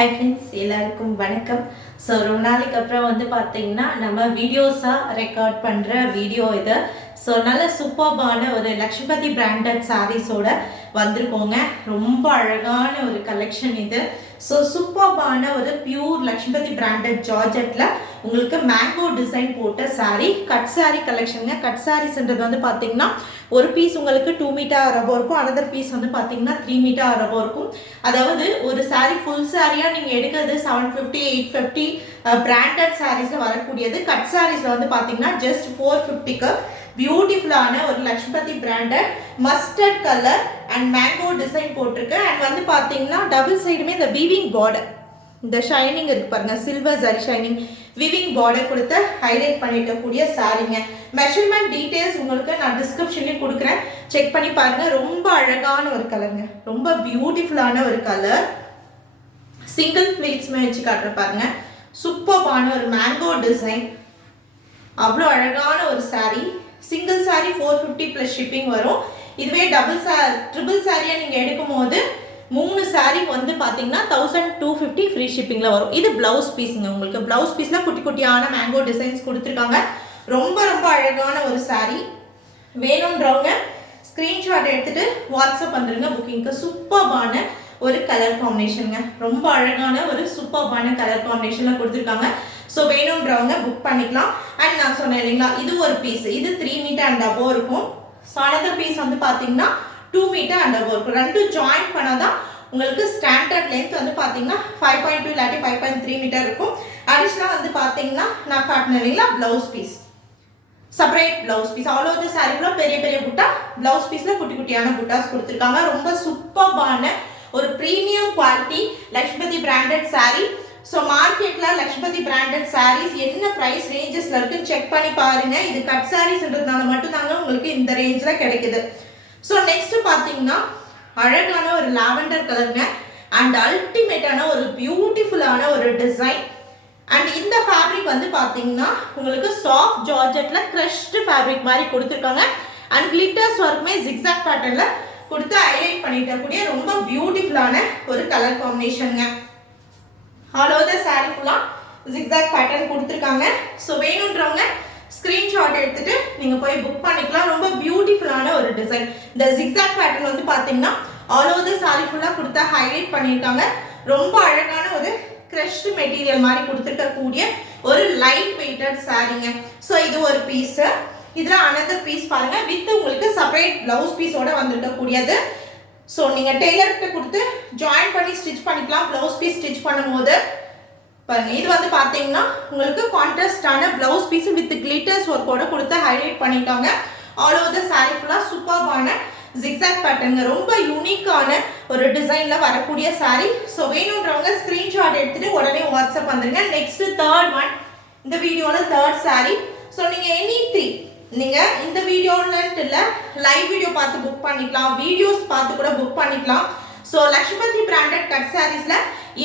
Hi friends, எல்லாருக்கும் வணக்கம். So ரொம்ப நாளைக்கு அப்புறம் பார்த்தீங்கன்னா நம்ம வீடியோஸாக ரெக்கார்ட் பண்ணுற வீடியோ இது. ஸோ நல்ல சூப்பர்பான ஒரு லக்ஷ்மதி பிராண்டட் சாரீஸோட வந்திருக்கோங்க. ரொம்ப அழகான ஒரு கலெக்ஷன் இது. ஸோ சூப்பர்பான ஒரு பியூர் லக்ஷ்மதி பிராண்டட் ஜார்ஜெட்டில் உங்களுக்கு மேங்கோ டிசைன் போட்ட சாரீ, கட் சாரீ கலெக்ஷனுங்க. கட் சாரீஸ்ன்றது பார்த்தீங்கன்னா ஒரு பீஸ் உங்களுக்கு 2 மீட்டர் அரபோ இருக்கும், அனதர் பீஸ் பார்த்தீங்கன்னா 3 மீட்டர் அரபோ இருக்கும். அதாவது ஒரு சாரீ ஃபுல் சாரியாக நீங்கள் எடுக்கிறது 750 850 பிராண்டட் சாரீஸில் வரக்கூடியது. கட் சாரீஸில் பார்த்தீங்கன்னா ஜஸ்ட் 450க்கு பியூட்டிஃபுல்லான ஒரு Lakshmathi branded mustard colour and mango design போட்டிருக்கு. அண்ட் பார்த்தீங்கன்னா டபுள் சைடுமே இந்த வீவிங் பார்டர், இந்த ஷைனிங் இருக்கு பாருங்க, silver zari shining weaving border கொடுத்து ஹைலைட் பண்ணிருக்கக்கூடிய சாரீங்க. மெஷர்மெண்ட் டீடைல்ஸ் உங்களுக்கு நான் டிஸ்கிரிப்ஷன்லேயும் கொடுக்குறேன், செக் பண்ணி பாருங்க. ரொம்ப அழகான ஒரு கலருங்க, ரொம்ப பியூட்டிஃபுல்லான ஒரு கலர். சிங்கிள் ஃபிளீட்ஸ்மே வச்சு காட்டுற பாருங்க. சூப்பர்பான ஒரு மேங்கோ டிசைன், அவ்வளோ அழகான ஒரு sari. Single sari 450 plus shipping வரும். இதுவே ட்ரிபிள் சாரியாக நீங்கள் எடுக்கும் போது 3 சாரீ பார்த்தீங்கன்னா 1250 ஃப்ரீ ஷிப்பிங்கில் வரும். இது ப்ளவுஸ் பீஸுங்க. உங்களுக்கு ப்ளவுஸ் பீஸில் குட்டி குட்டியான மேங்கோ டிசைன்ஸ் கொடுத்துருக்காங்க. ரொம்ப ரொம்ப அழகான ஒரு சாரீ. வேணுன்றவங்க ஸ்க்ரீன்ஷாட் எடுத்துகிட்டு வாட்ஸ்அப் வந்துடுங்க புக்கிங்க்கு. சூப்பர்பான ஒரு கலர் காம்பினேஷனுங்க, ரொம்ப அழகான ஒரு சூப்பர்பான கலர் காம்பினேஷனில் கொடுத்துருக்காங்க. ஸோ வேணுன்றவங்க புக் பண்ணிக்கலாம். அண்ட் நான் சொன்னேன் இல்லைங்களா, இது ஒரு பீஸ், இது 3 மீட்டர் அண்ட் அபோ இருக்கும். ஸோ அனதர் பீஸ் பார்த்தீங்கன்னா 2 மீட்டர் அண்ட் அபோ இருக்கும். ரெண்டும் ஜாயின் பண்ணால் தான் உங்களுக்கு ஸ்டாண்டர்ட் லென்த் பார்த்தீங்கன்னா 5.2 இல்லாட்டி 5.3 மீட்டர் இருக்கும். அடிஷ்னலாக பார்த்தீங்கன்னா நான் காட்டினேன் இல்லைங்களா, blouse piece, separate blouse piece. அவ்வளோ வந்து சாரீக்குள்ள பெரிய பெரிய புட்டா, ப்ளவுஸ் பீஸில் குட்டி குட்டியான புட்டாஸ் கொடுத்துருக்காங்க. ரொம்ப சூப்பர்பான ஒரு premium quality Lakshmathi branded sari. So மார்க்கெட்டில் லக்ஷ்மதி பிராண்டட் சாரீஸ் என்ன ப்ரைஸ் ரேஞ்சஸில் இருக்குன்னு செக் பண்ணி பாருங்கள். இது கட் சாரீஸ்ன்றதுனால மட்டும்தாங்க உங்களுக்கு இந்த ரேஞ்சில் கிடைக்குது. ஸோ நெக்ஸ்ட் பார்த்தீங்கன்னா அழகான ஒரு லாவெண்டர் கலருங்க. அண்ட் அல்டிமேட்டான ஒரு பியூட்டிஃபுல்லான ஒரு டிசைன். அண்ட் இந்த ஃபேப்ரிக் பார்த்தீங்கன்னா உங்களுக்கு சாஃப்ட் ஜார்ஜெட்டில் க்ரஷ்டு ஃபேப்ரிக் மாதிரி கொடுத்துருக்காங்க. அண்ட் கிளிட்டர்ஸ் ஒர்க்குமே ஜிக்ஸாக் பேட்டர்னில் கொடுத்து ஹைலைட் பண்ணிருக்கக்கூடிய ரொம்ப பியூட்டிஃபுல்லான ஒரு கலர் காம்பினேஷனுங்க. ஆல் ஓவர் த சாரீ ஃபுல்லாக ஜிக்ஸாக் பேட்டர்ன் கொடுத்துருக்காங்க. ஸோ வேணுன்றவங்க ஸ்க்ரீன்ஷாட் எடுத்துகிட்டு நீங்கள் போய் புக் பண்ணிக்கலாம். ரொம்ப பியூட்டிஃபுல்லான ஒரு டிசைன். இந்த ஜிக்ஸாக் பேட்டர்ன் பார்த்தீங்கன்னா ஆல் ஓவர் த சாரீ ஃபுல்லாக கொடுத்து ஹைலைட் பண்ணியிருக்காங்க. ரொம்ப அழகான ஒரு க்ரஷ்டு மெட்டீரியல் மாதிரி கொடுத்துருக்கக்கூடிய ஒரு லைட் வெயிட்டட் சாரீங்க. ஸோ இது ஒரு பீஸு. இதில் அனதர் பீஸ் பாருங்கள், வித் உங்களுக்கு செப்பரேட் ப்ளவுஸ் பீஸோட வந்துருக்கக்கூடியது. ஸோ நீங்கள் டெய்லர்கிட்ட கொடுத்து ஜாயின் பண்ணி ஸ்டிச் பண்ணிக்கலாம். ப்ளவுஸ் பீஸ் ஸ்டிச் பண்ணும்போது பாருங்கள், இது பார்த்தீங்கன்னா உங்களுக்கு கான்ட்ராஸ்டான ப்ளவுஸ் பீஸ் வித் கிளிட்டர்ஸ் ஒர்க்கோட கொடுத்து ஹைலைட் பண்ணிட்டாங்க. ஆல் ஓவர் த சாரீ ஃபுல்லாக சூப்பர்பான ஜிக்ஸாக் பேட்டர்னுங்க. ரொம்ப யூனிக்கான ஒரு டிசைனில் வரக்கூடிய சாரீ. ஸோ வேணுன்றவங்க ஸ்க்ரீன்ஷாட் எடுத்துகிட்டு உடனே வாட்ஸ்அப் வந்துடுங்க. நெக்ஸ்ட் தேர்ட் ஒன், இந்த வீடியோவில் தேர்ட் சாரீ. ஸோ நீங்கள் எனி 3 நீங்கள் இந்த வீடியோவில் இல்லை, லைவ் வீடியோ பார்த்து புக் பண்ணிக்கலாம், வீடியோஸ் பார்த்து கூட புக் பண்ணிக்கலாம். ஸோ லக்ஷ்மதி பிராண்டட் கட் சாரீஸில்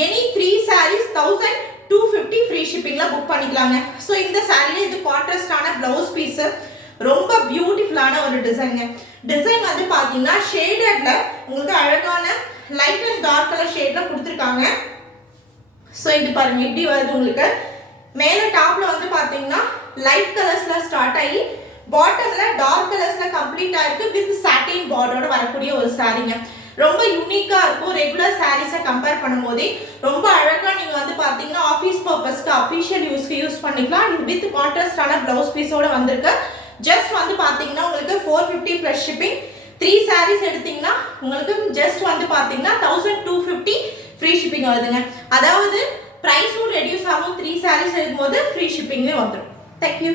எனி 3 சாரீஸ் 1250 ஃப்ரீ ஷிப்பிங்கில் புக் பண்ணிக்கலாங்க. ஸோ இந்த சாரியில் இது கான்ட்ராஸ்டான ப்ளவுஸ் பீஸு, ரொம்ப பியூட்டிஃபுல்லான ஒரு டிசைனுங்க. டிசைன் பார்த்தீங்கன்னா ஷேடடில் உங்களுக்கு அழகான லைட் அண்ட் டார்க் கலர் ஷேடில் கொடுத்துருக்காங்க. ஸோ இது பாருங்கள் இப்படி வருது. உங்களுக்கு மேலே டாப்பில் பார்த்தீங்கன்னா லைட் கலர்ஸில் ஸ்டார்ட் ஆகி பாட்டமில் டார்க் கலர்ஸில் கம்ப்ளீட் ஆகிருக்கு வித் சாட்டின் பார்டரோட வரக்கூடிய ஒரு சாரீங்க. ரொம்ப யூனிக்காக இருக்கும். ரெகுலர் சாரீஸை கம்பேர் பண்ணும்போதே ரொம்ப அழகாக நீங்கள் பார்த்தீங்கன்னா ஆஃபீஸ் பர்பஸ்க்கு அஃபிஷியல் யூஸ்க்கு யூஸ் பண்ணிக்கலாம். வித் கான்ட்ராஸ்டான ப்ளவுஸ் பீஸோட வந்திருக்கு. ஜஸ்ட் பார்த்தீங்கன்னா உங்களுக்கு 450 ப்ளஸ் ஷிப்பிங். 3 சாரீஸ் எடுத்தீங்கன்னா உங்களுக்கு ஜஸ்ட் பார்த்தீங்கன்னா 1250 ஃப்ரீ ஷிப்பிங் வருதுங்க. அதாவது ப்ரைஸும் ரெடியூஸ் ஆகும். 3 சாரீஸ் எடுக்கும்போது ஃப்ரீ ஷிப்பிங்லேயே வந்துடும். தேங்க்யூ.